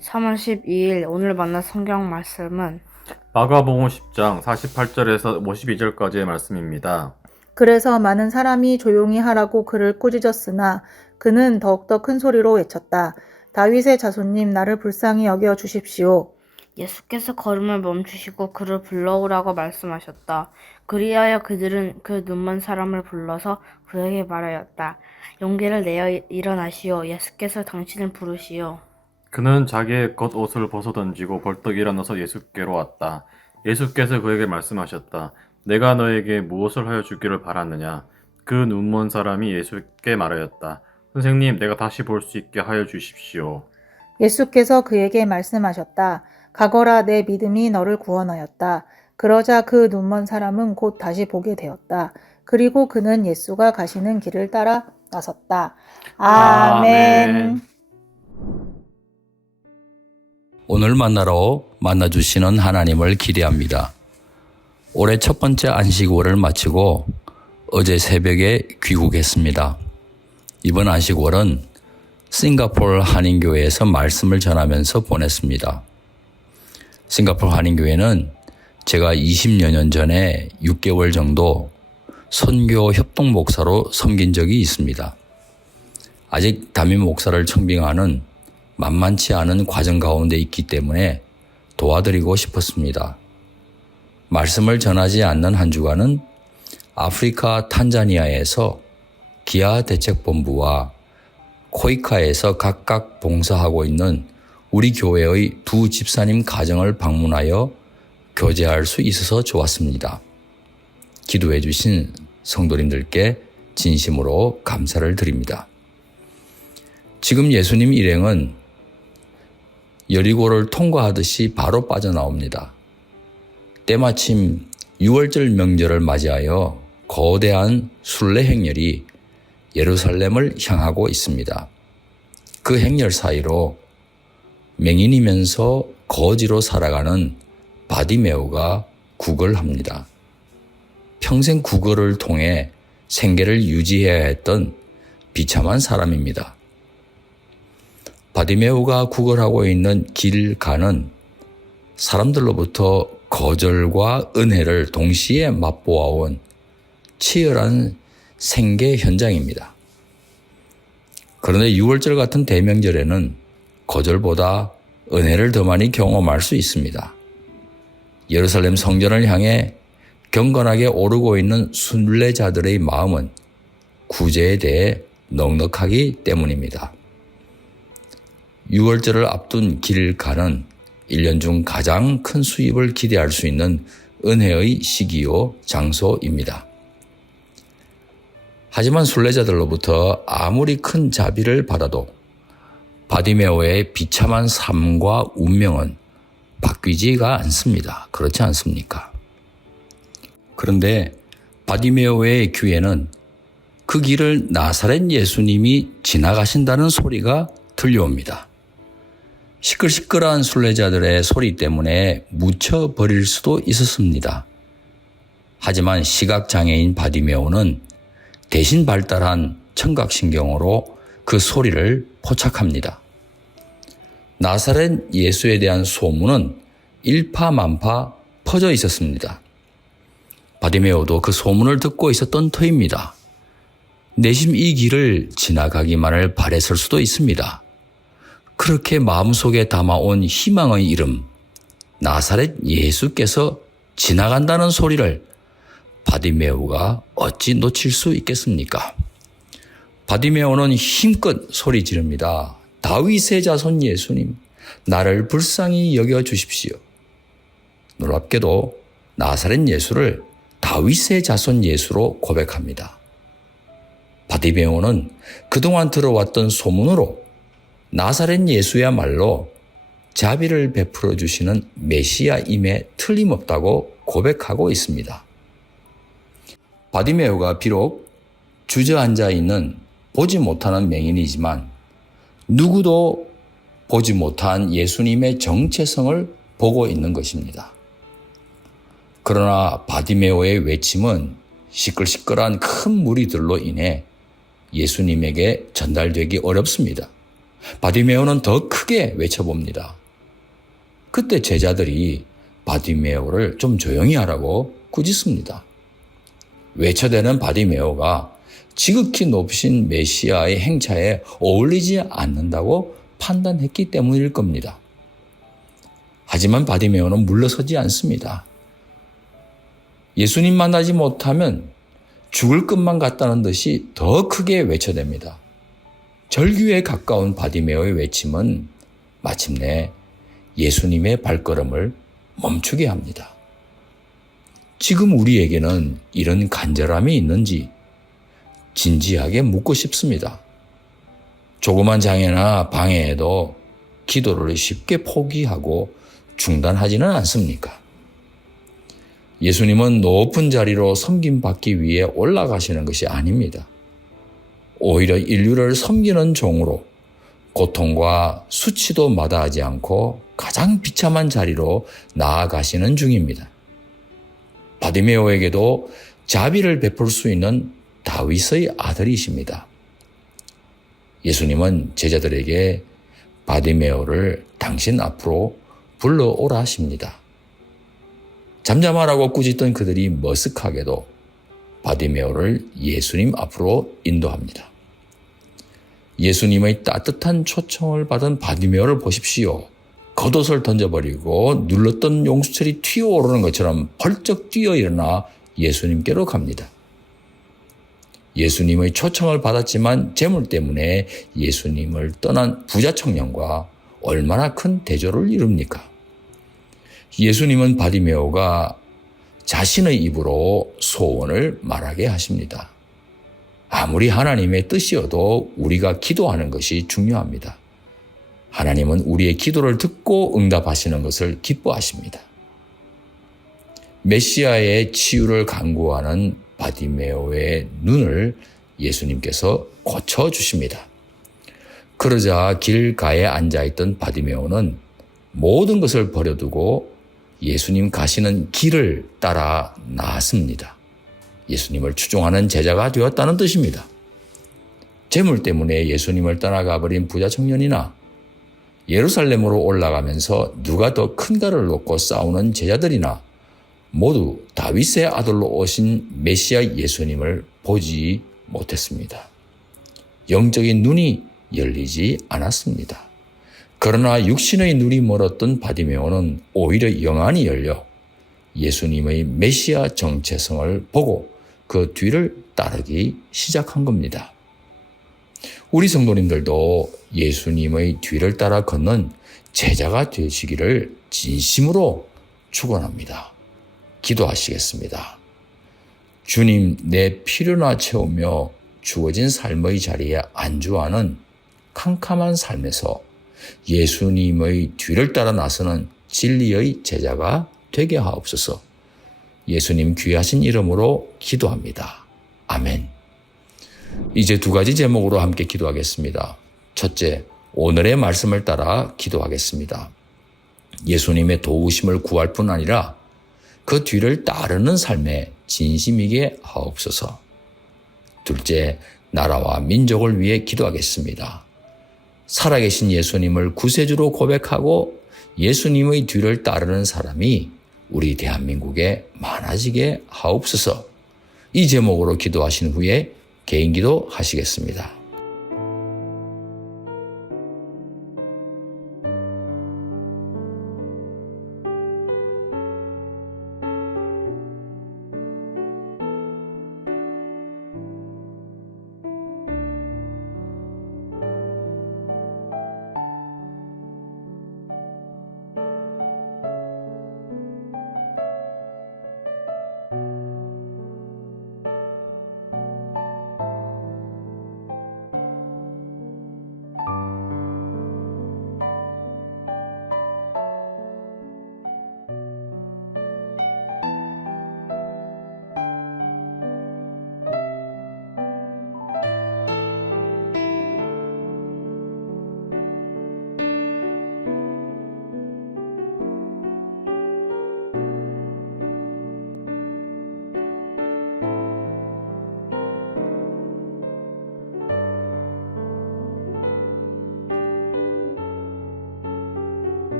3월 12일 오늘 만난 성경 말씀은 마가복음 10장 48절에서 52절까지의 말씀입니다. 그래서 많은 사람이 조용히 하라고 그를 꾸짖었으나 그는 더욱더 큰 소리로 외쳤다. 다윗의 자손님, 나를 불쌍히 여겨 주십시오. 예수께서 걸음을 멈추시고 그를 불러오라고 말씀하셨다. 그리하여 그들은 그 눈먼 사람을 불러서 그에게 말하였다. 용기를 내어 일어나시오. 예수께서 당신을 부르시오. 그는 자기의 겉옷을 벗어던지고 벌떡 일어나서 예수께로 왔다. 예수께서 그에게 말씀하셨다. 내가 너에게 무엇을 하여 주기를 바라느냐? 그 눈먼 사람이 예수께 말하였다. 선생님, 내가 다시 볼 수 있게 하여 주십시오. 예수께서 그에게 말씀하셨다. 가거라, 내 믿음이 너를 구원하였다. 그러자 그 눈먼 사람은 곧 다시 보게 되었다. 그리고 그는 예수가 가시는 길을 따라 나섰다. 아멘. 오늘 만나주시는 하나님을 기대합니다. 올해 첫 번째 안식월을 마치고 어제 새벽에 귀국했습니다. 이번 안식월은 싱가포르 한인교회에서 말씀을 전하면서 보냈습니다. 싱가포르 한인교회는 제가 20여 년 전에 6개월 정도 선교 협동 목사로 섬긴 적이 있습니다. 아직 담임 목사를 청빙하는 만만치 않은 과정 가운데 있기 때문에 도와드리고 싶었습니다. 말씀을 전하지 않는 한 주간은 아프리카 탄자니아에서 기아 대책본부와 코이카에서 각각 봉사하고 있는 우리 교회의 두 집사님 가정을 방문하여 교제할 수 있어서 좋았습니다. 기도해 주신 성도님들께 진심으로 감사를 드립니다. 지금 예수님 일행은 여리고를 통과하듯이 바로 빠져나옵니다. 때마침 6월절 명절을 맞이하여 거대한 순례 행렬이 예루살렘을 향하고 있습니다. 그 행렬 사이로 맹인이면서 거지로 살아가는 바디메오가 구걸합니다. 평생 구걸을 통해 생계를 유지해야 했던 비참한 사람입니다. 바디메오가 구걸하고 있는 길가는 사람들로부터 거절과 은혜를 동시에 맛보아온 치열한 생계 현장입니다. 그런데 6월절 같은 대명절에는 거절보다 은혜를 더 많이 경험할 수 있습니다. 예루살렘 성전을 향해 경건하게 오르고 있는 순례자들의 마음은 구제에 대해 넉넉하기 때문입니다. 6월절을 앞둔 길가는 1년 중 가장 큰 수입을 기대할 수 있는 은혜의 시기요 장소입니다. 하지만 순례자들로부터 아무리 큰 자비를 받아도 바디메오의 비참한 삶과 운명은 바뀌지가 않습니다. 그렇지 않습니까? 그런데 바디메오의 귀에는 그 길을 나사렛 예수님이 지나가신다는 소리가 들려옵니다. 시끌시끌한 순례자들의 소리 때문에 묻혀버릴 수도 있었습니다. 하지만 시각장애인 바디메오는 대신 발달한 청각신경으로 그 소리를 포착합니다. 나사렛 예수에 대한 소문은 일파만파 퍼져 있었습니다. 바디메오도 그 소문을 듣고 있었던 터입니다. 내심 이 길을 지나가기만을 바랬을 수도 있습니다. 그렇게 마음속에 담아온 희망의 이름, 나사렛 예수께서 지나간다는 소리를 바디메오가 어찌 놓칠 수 있겠습니까? 바디메오는 힘껏 소리 지릅니다. 다윗의 자손 예수님, 나를 불쌍히 여겨 주십시오. 놀랍게도 나사렛 예수를 다윗의 자손 예수로 고백합니다. 바디메오는 그동안 들어왔던 소문으로 나사렛 예수야말로 자비를 베풀어 주시는 메시아임에 틀림없다고 고백하고 있습니다. 바디메오가 비록 주저앉아 있는 보지 못하는 맹인이지만 누구도 보지 못한 예수님의 정체성을 보고 있는 것입니다. 그러나 바디메오의 외침은 시끌시끌한 큰 무리들로 인해 예수님에게 전달되기 어렵습니다. 바디메오는 더 크게 외쳐봅니다. 그때 제자들이 바디메오를 좀 조용히 하라고 꾸짖습니다. 외쳐대는 바디메오가 지극히 높으신 메시아의 행차에 어울리지 않는다고 판단했기 때문일 겁니다. 하지만 바디메오는 물러서지 않습니다. 예수님 만나지 못하면 죽을 것만 같다는 듯이 더 크게 외쳐댑니다. 절규에 가까운 바디메오의 외침은 마침내 예수님의 발걸음을 멈추게 합니다. 지금 우리에게는 이런 간절함이 있는지 진지하게 묻고 싶습니다. 조그만 장애나 방해에도 기도를 쉽게 포기하고 중단하지는 않습니까? 예수님은 높은 자리로 섬김받기 위해 올라가시는 것이 아닙니다. 오히려 인류를 섬기는 종으로 고통과 수치도 마다하지 않고 가장 비참한 자리로 나아가시는 중입니다. 바디메오에게도 자비를 베풀 수 있는 다윗의 아들이십니다. 예수님은 제자들에게 바디메오를 당신 앞으로 불러오라 하십니다. 잠잠하라고 꾸짖던 그들이 머쓱하게도 바디메오를 예수님 앞으로 인도합니다. 예수님의 따뜻한 초청을 받은 바디메오를 보십시오. 겉옷을 던져버리고 눌렀던 용수철이 튀어오르는 것처럼 벌쩍 뛰어 일어나 예수님께로 갑니다. 예수님의 초청을 받았지만 재물 때문에 예수님을 떠난 부자 청년과 얼마나 큰 대조를 이룹니까? 예수님은 바디메오가 자신의 입으로 소원을 말하게 하십니다. 아무리 하나님의 뜻이어도 우리가 기도하는 것이 중요합니다. 하나님은 우리의 기도를 듣고 응답하시는 것을 기뻐하십니다. 메시아의 치유를 간구하는 바디메오의 눈을 예수님께서 고쳐주십니다. 그러자 길가에 앉아있던 바디메오는 모든 것을 버려두고 예수님 가시는 길을 따라 나았습니다. 예수님을 추종하는 제자가 되었다는 뜻입니다. 재물 때문에 예수님을 떠나가 버린 부자 청년이나 예루살렘으로 올라가면서 누가 더 큰가를 놓고 싸우는 제자들이나 모두 다윗의 아들로 오신 메시아 예수님을 보지 못했습니다. 영적인 눈이 열리지 않았습니다. 그러나 육신의 눈이 멀었던 바디메오는 오히려 영안이 열려 예수님의 메시아 정체성을 보고 그 뒤를 따르기 시작한 겁니다. 우리 성도님들도 예수님의 뒤를 따라 걷는 제자가 되시기를 진심으로 축원합니다. 기도하시겠습니다. 주님, 내 필요나 채우며 주어진 삶의 자리에 안주하는 캄캄한 삶에서 예수님의 뒤를 따라 나서는 진리의 제자가 되게 하옵소서. 예수님 귀하신 이름으로 기도합니다. 아멘. 이제 두 가지 제목으로 함께 기도하겠습니다. 첫째, 오늘의 말씀을 따라 기도하겠습니다. 예수님의 도우심을 구할 뿐 아니라 그 뒤를 따르는 삶에 진심이게 하옵소서. 둘째, 나라와 민족을 위해 기도하겠습니다. 살아계신 예수님을 구세주로 고백하고 예수님의 뒤를 따르는 사람이 우리 대한민국에 많아지게 하옵소서. 이 제목으로 기도하신 후에 개인기도 하시겠습니다.